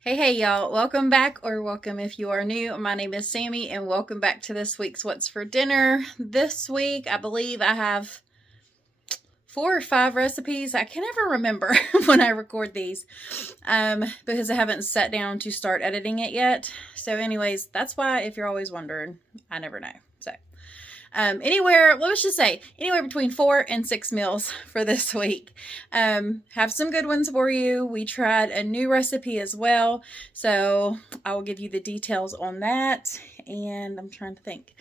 Hey y'all, welcome back, or welcome if you are new. My name is Sammy and welcome back to this week's What's for Dinner. This week I believe I have 4 or 5 recipes. I can never remember when I record these because I haven't sat down to start editing it yet. So anyways, that's why if you're always wondering, I never know. So let's just say anywhere between 4 and 6 meals for this week. Have some good ones for you. We tried a new recipe as well, so I will give you the details on that. And I'm trying to think.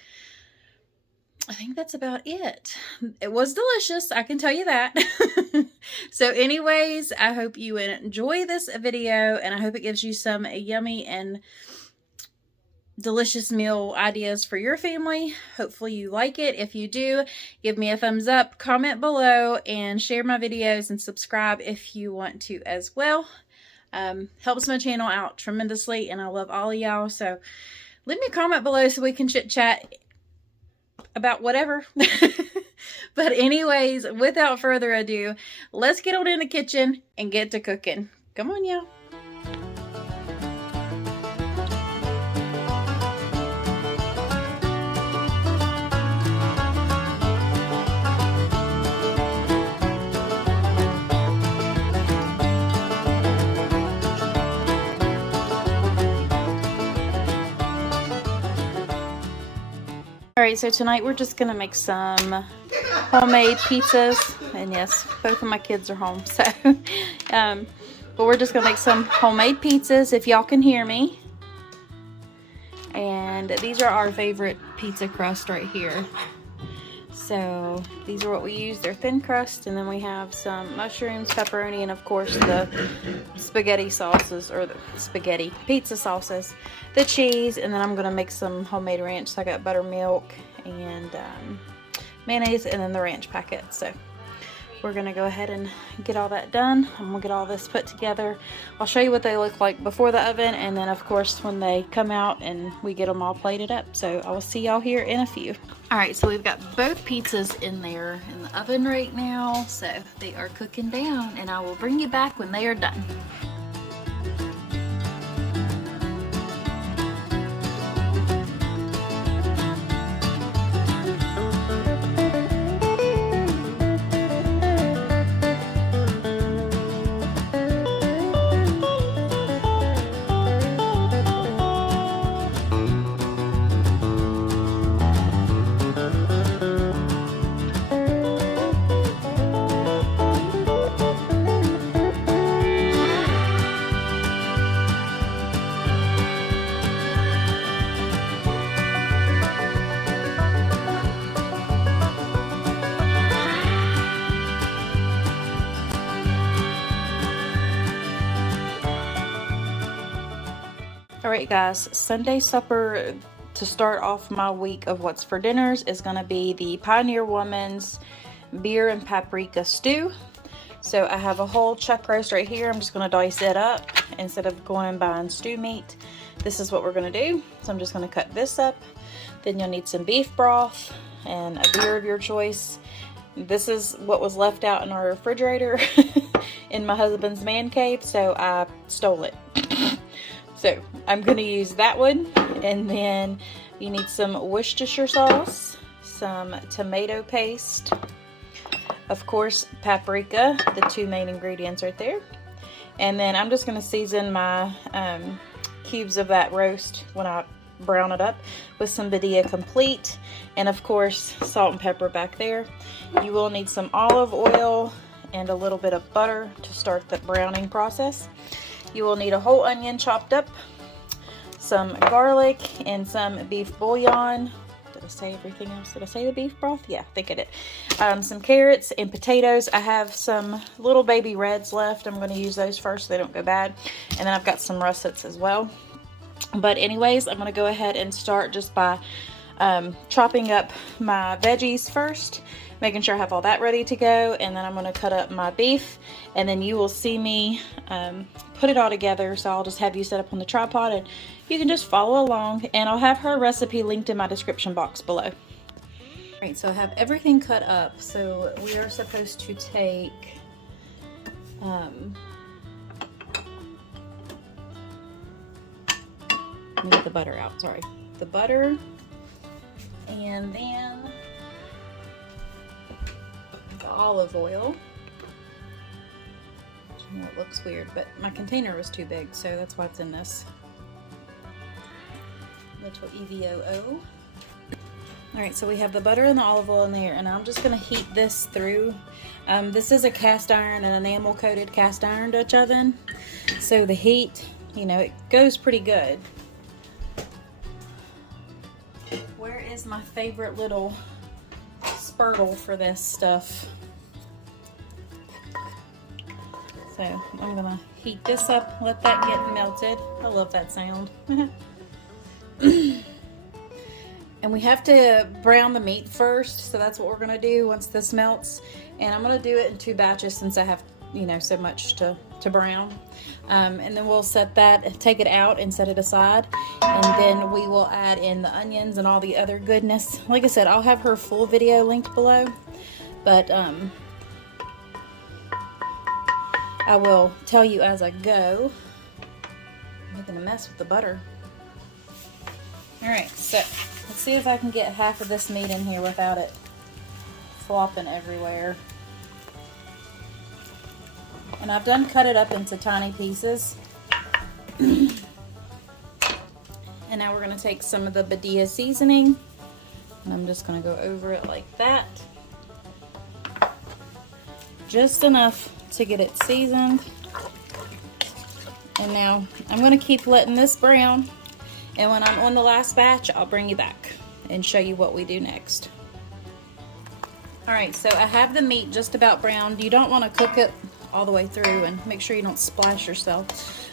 I think that's about it. It was delicious, I can tell you that. So anyways, I hope you enjoy this video, and I hope it gives you some yummy and delicious meal ideas for your family. Hopefully you like it. If you do, give me a thumbs up, comment below, and share my videos and subscribe if you want to as well. Helps my channel out tremendously, and I love all of y'all. So leave me a comment below so we can chit chat about whatever. But anyways, without further ado, let's get on in the kitchen and get to cooking. Come on, y'all. Alright, so tonight we're just going to make some homemade pizzas. And yes, both of my kids are home. So, but we're just going to make some homemade pizzas, if y'all can hear me. And these are our favorite pizza crust right here. So these are what we use. They're thin crust, and then we have some mushrooms, pepperoni, and of course the spaghetti sauces, or the spaghetti pizza sauces, the cheese, and then I'm gonna make some homemade ranch. So I got buttermilk and mayonnaise, and then the ranch packet. So we're gonna go ahead and get all that done. I'm gonna get all this put together. I'll show you what they look like before the oven, and then of course when they come out and we get them all plated up. So I will see y'all here in a few. All right, so we've got both pizzas in there in the oven right now. So they are cooking down, and I will bring you back when they are done. Alright guys, Sunday supper to start off my week of what's for dinners is going to be the Pioneer Woman's beer and paprika stew. So I have a whole chuck roast right here. I'm just going to dice it up instead of going and buying stew meat. This is what we're going to do. So I'm just going to cut this up. Then you'll need some beef broth and a beer of your choice. This is what was left out in our refrigerator in my husband's man cave, so I stole it. So I'm going to use that one, and then you need some Worcestershire sauce, some tomato paste, of course paprika, the 2 main ingredients right there, and then I'm just going to season my cubes of that roast when I brown it up with some Badia Complete, and of course salt and pepper back there. You will need some olive oil and a little bit of butter to start the browning process. You will need a whole onion chopped up, some garlic, and some beef bouillon. Did I say everything else? Did I say the beef broth? Yeah, I think I did. Some carrots and potatoes. I have some little baby reds left. I'm going to use those first so they don't go bad. And then I've got some russets as well. But anyways, I'm going to go ahead and start just by chopping up my veggies first, making sure I have all that ready to go, and then I'm going to cut up my beef, and then you will see me put it all together. So I'll just have you set up on the tripod, and you can just follow along, and I'll have her recipe linked in my description box below. Alright, so I have everything cut up. So we are supposed to take Let me get the butter out, sorry. The butter, and then the olive oil. I know it looks weird, but my container was too big, so that's why it's in this little EVOO. Alright, so we have the butter and the olive oil in there, and I'm just going to heat this through. This is a cast iron, an enamel coated cast iron Dutch oven, so the heat, you know, it goes pretty good. Where is my favorite little spurtle for this stuff? So I'm going to heat this up, let that get melted. I love that sound. And we have to brown the meat first, so that's what we're going to do once this melts. And I'm going to do it in 2 batches since I have, you know, so much to brown. And then we'll set that, take it out and set it aside. And then we will add in the onions and all the other goodness. Like I said, I'll have her full video linked below. But I will tell you as I go. I'm making a mess with the butter. Alright, so let's see if I can get half of this meat in here without it flopping everywhere. And I've done cut it up into tiny pieces. And now we're going to take some of the Badia seasoning, and I'm just going to go over it like that. Just enough to get it seasoned. And now I'm going to keep letting this brown. And when I'm on the last batch, I'll bring you back and show you what we do next. Alright, so I have the meat just about browned. You don't want to cook it all the way through, and make sure you don't splash yourself.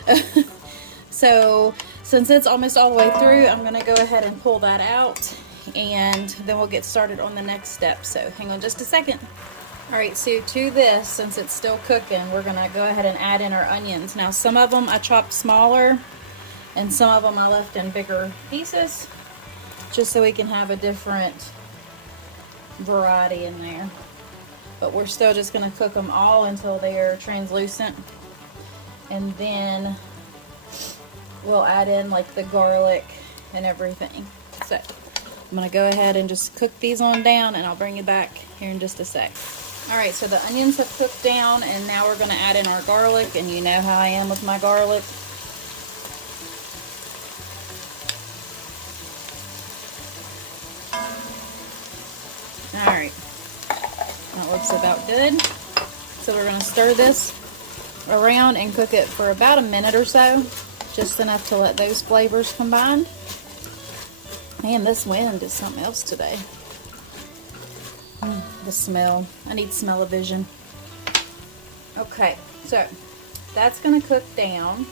So since it's almost all the way through, I'm going to go ahead and pull that out, and then we'll get started on the next step. So hang on just a second. Alright, so to this, since it's still cooking, we're going to go ahead and add in our onions. Now some of them I chopped smaller, and some of them I left in bigger pieces, just so we can have a different variety in there. But we're still just going to cook them all until they're translucent. And then we'll add in like the garlic and everything. So I'm going to go ahead and just cook these on down, and I'll bring you back here in just a sec. Alright, so the onions have cooked down, and now we're going to add in our garlic, and you know how I am with my garlic. Alright, that looks about good. So we're going to stir this around and cook it for about a minute or so, just enough to let those flavors combine. Man, this wind is something else today. The smell. I need smell-o-vision. Okay, so that's going to cook down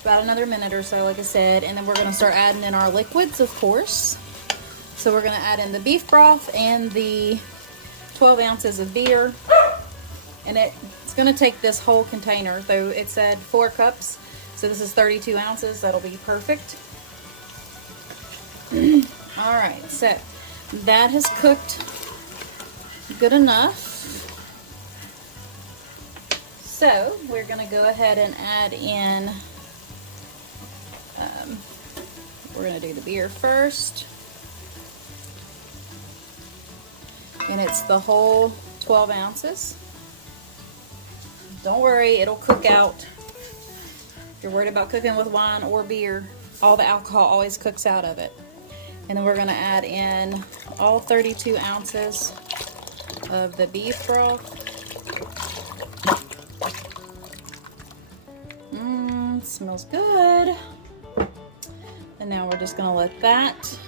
about another minute or so, like I said, and then we're going to start adding in our liquids, of course. So we're going to add in the beef broth and the 12 ounces of beer. And it's going to take this whole container, though it said 4 cups. So this is 32 ounces. That'll be perfect. Alright, so that has cooked good enough. So we're going to go ahead and add in, we're going to do the beer first. And it's the whole 12 ounces. Don't worry, it'll cook out. If you're worried about cooking with wine or beer, all the alcohol always cooks out of it. And then we're going to add in all 32 ounces of the beef broth. Smells good. And now we're just going to let that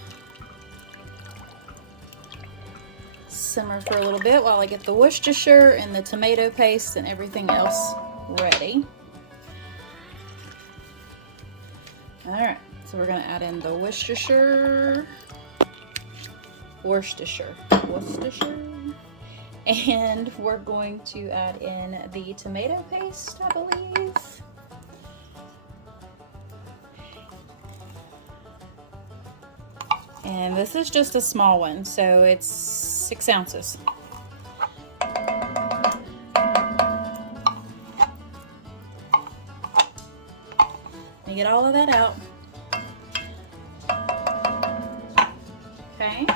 simmer for a little bit while I get the Worcestershire and the tomato paste and everything else ready. Alright, so we're going to add in the Worcestershire, and we're going to add in the tomato paste, I believe. And this is just a small one, so it's 6 ounces. Let me get all of that out. Okay.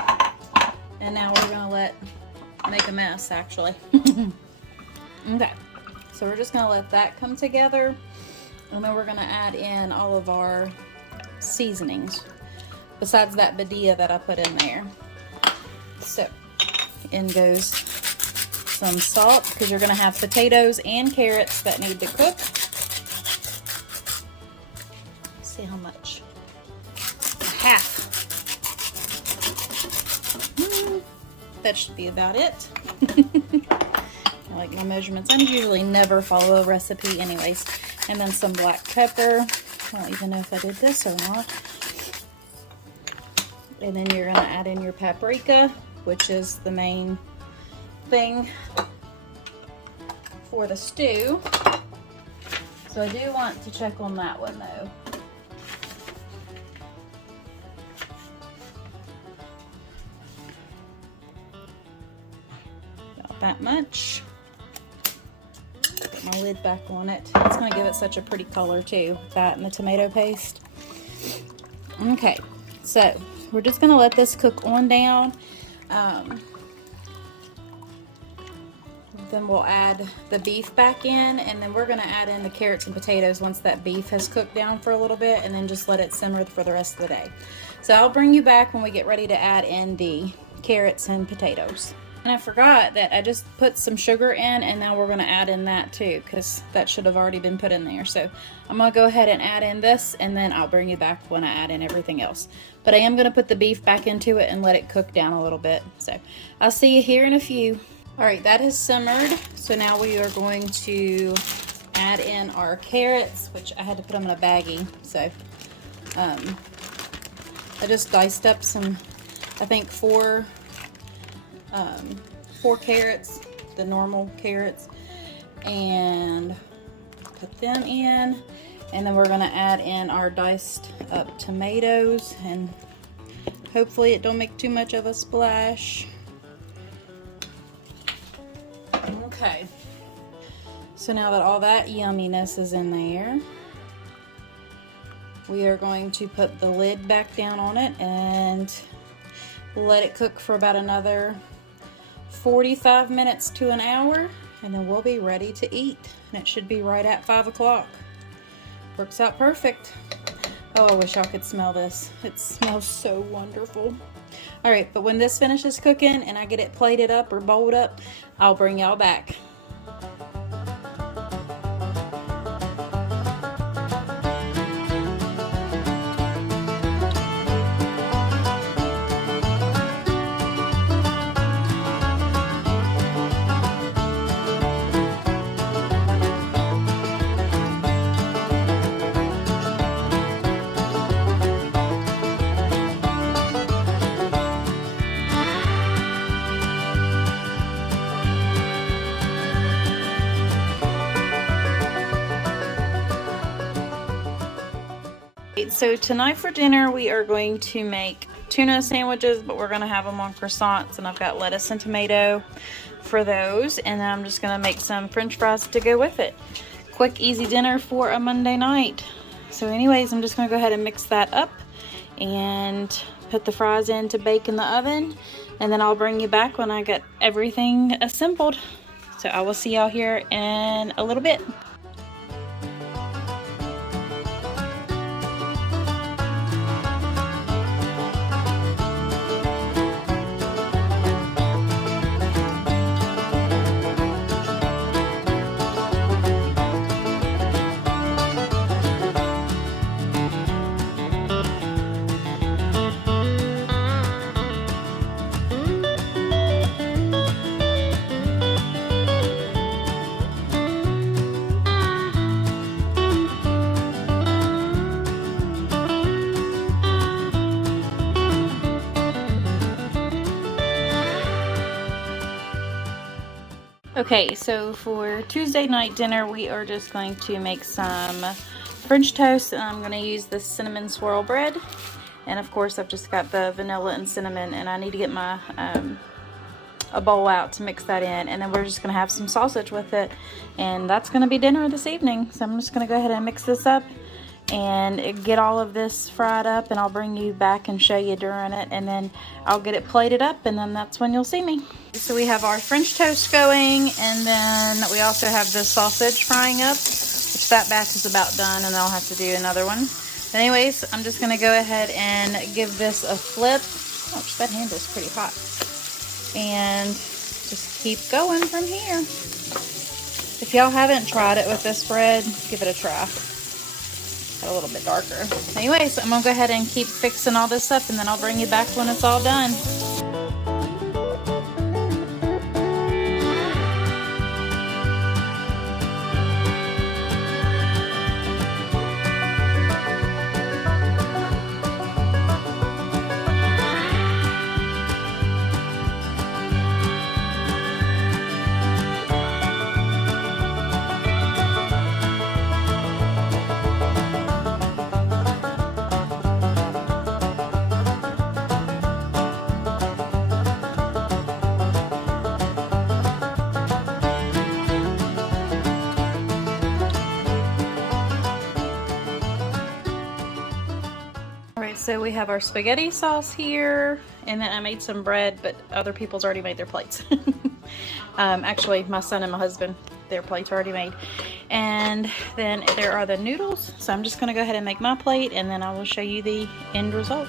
And now we're gonna make a mess actually. Okay. So we're just gonna let that come together, and then we're gonna add in all of our seasonings besides that badilla that I put in there. So in goes some salt, because you're gonna have potatoes and carrots that need to cook. Let's see how much. Half. That should be about it. I like my measurements. I usually never follow a recipe anyways. And then some black pepper. I don't even know if I did this or not. And then you're gonna add in your paprika, which is the main thing for the stew. So I do want to check on that one though. About that much. Put my lid back on it. It's going to give it such a pretty color too, that and the tomato paste. Okay, so we're just going to let this cook on down. Then we'll add the beef back in, and then we're going to add in the carrots and potatoes once that beef has cooked down for a little bit, and then just let it simmer for the rest of the day. So I'll bring you back when we get ready to add in the carrots and potatoes. And I forgot that I just put some sugar in, and now we're going to add in that too, because that should have already been put in there. So I'm going to go ahead and add in this, and then I'll bring you back when I add in everything else. But I am going to put the beef back into it and let it cook down a little bit. So I'll see you here in a few. All right, that has simmered. So now we are going to add in our carrots, which I had to put them in a baggie. So I just diced up some, I think four carrots, the normal carrots, and put them in. And then we're going to add in our diced up tomatoes, and hopefully it don't make too much of a splash. Okay, so now that all that yumminess is in there, we are going to put the lid back down on it and let it cook for about another 45 minutes to an hour, and then we'll be ready to eat. And it should be right at 5 o'clock. Works out perfect. Oh, I wish I could smell this. It smells so wonderful. All right, but when this finishes cooking and I get it plated up or bowled up, I'll bring y'all back. So tonight for dinner we are going to make tuna sandwiches, but we're going to have them on croissants, and I've got lettuce and tomato for those, and then I'm just going to make some french fries to go with it. Quick easy dinner for a Monday night. So anyways, I'm just going to go ahead and mix that up and put the fries in to bake in the oven, and then I'll bring you back when I get everything assembled. So I will see y'all here in a little bit. Okay, so for Tuesday night dinner, we are just going to make some French toast, and I'm going to use this cinnamon swirl bread. And of course, I've just got the vanilla and cinnamon, and I need to get my a bowl out to mix that in. And then we're just going to have some sausage with it, and that's going to be dinner this evening. So I'm just going to go ahead and mix this up and get all of this fried up, and I'll bring you back and show you during it, and then I'll get it plated up, and then that's when you'll see me. So we have our French toast going, and then we also have the sausage frying up, which that batch is about done, and I'll have to do another one. But anyways, I'm just gonna go ahead and give this a flip. Ouch, that handle's pretty hot. And just keep going from here. If y'all haven't tried it with this bread, give it a try. A little bit darker. Anyways, I'm gonna go ahead and keep fixing all this up, and then I'll bring you back when it's all done. So we have our spaghetti sauce here, and then I made some bread, but other people's already made their plates. Actually, my son and my husband, their plates are already made. And then there are the noodles. So I'm just gonna go ahead and make my plate, and then I will show you the end result.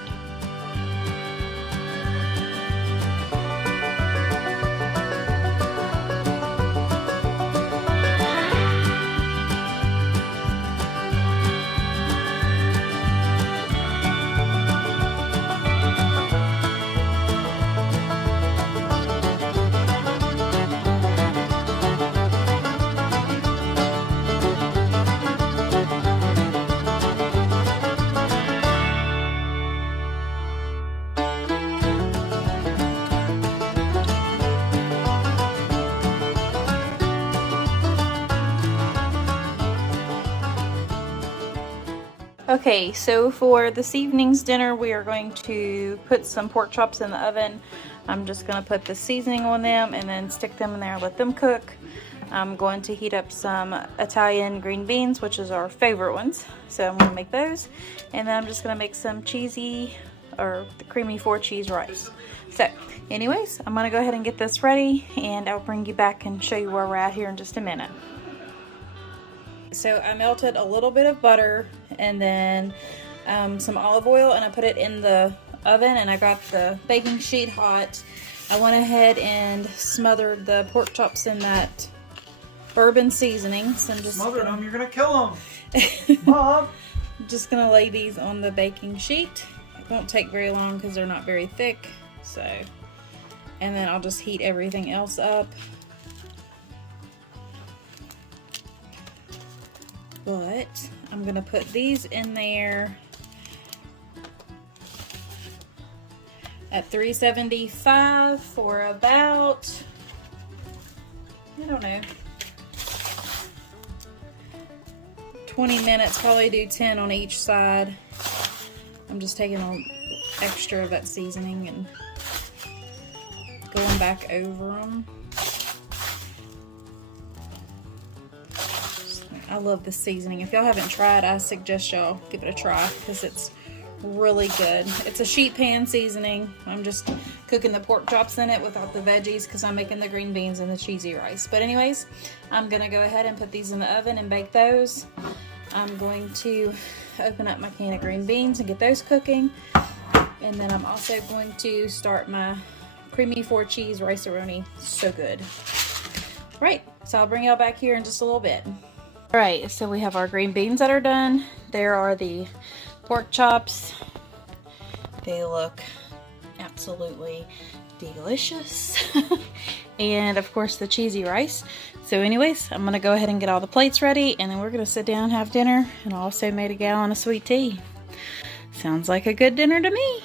Okay, so for this evening's dinner, we are going to put some pork chops in the oven. I'm just going to put the seasoning on them and then stick them in there and let them cook. I'm going to heat up some Italian green beans, which is our favorite ones. So I'm going to make those. And then I'm just going to make some cheesy or the creamy 4-cheese rice. So anyways, I'm going to go ahead and get this ready, and I'll bring you back and show you where we're at here in just a minute. So I melted a little bit of butter and then some olive oil, and I put it in the oven, and I got the baking sheet hot. I went ahead and smothered the pork chops in that bourbon seasoning. So I'm just smothered them, you're gonna kill them. Mom! I'm just gonna lay these on the baking sheet. It won't take very long because they're not very thick. So, and then I'll just heat everything else up. But I'm gonna put these in there at 375 for about, I don't know, 20 minutes, probably do 10 on each side. I'm just taking an extra of that seasoning and going back over them. I love this seasoning. If y'all haven't tried, I suggest y'all give it a try because it's really good. It's a sheet pan seasoning. I'm just cooking the pork chops in it without the veggies because I'm making the green beans and the cheesy rice. But anyways, I'm gonna go ahead and put these in the oven and bake those. I'm going to open up my can of green beans and get those cooking. And then I'm also going to start my creamy 4-cheese rice-a-roni. So good. Right, so I'll bring y'all back here in just a little bit. Alright, so we have our green beans that are done. There are the pork chops. They look absolutely delicious. And of course the cheesy rice. So anyways, I'm going to go ahead and get all the plates ready, and then we're going to sit down and have dinner. And I also made a gallon of sweet tea. Sounds like a good dinner to me.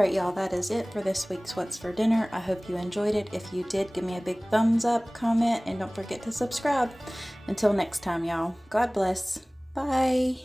Alright y'all, that is it for this week's What's for Dinner. I hope you enjoyed it. If you did, give me a big thumbs up, comment, and don't forget to subscribe. Until next time y'all, God bless. Bye.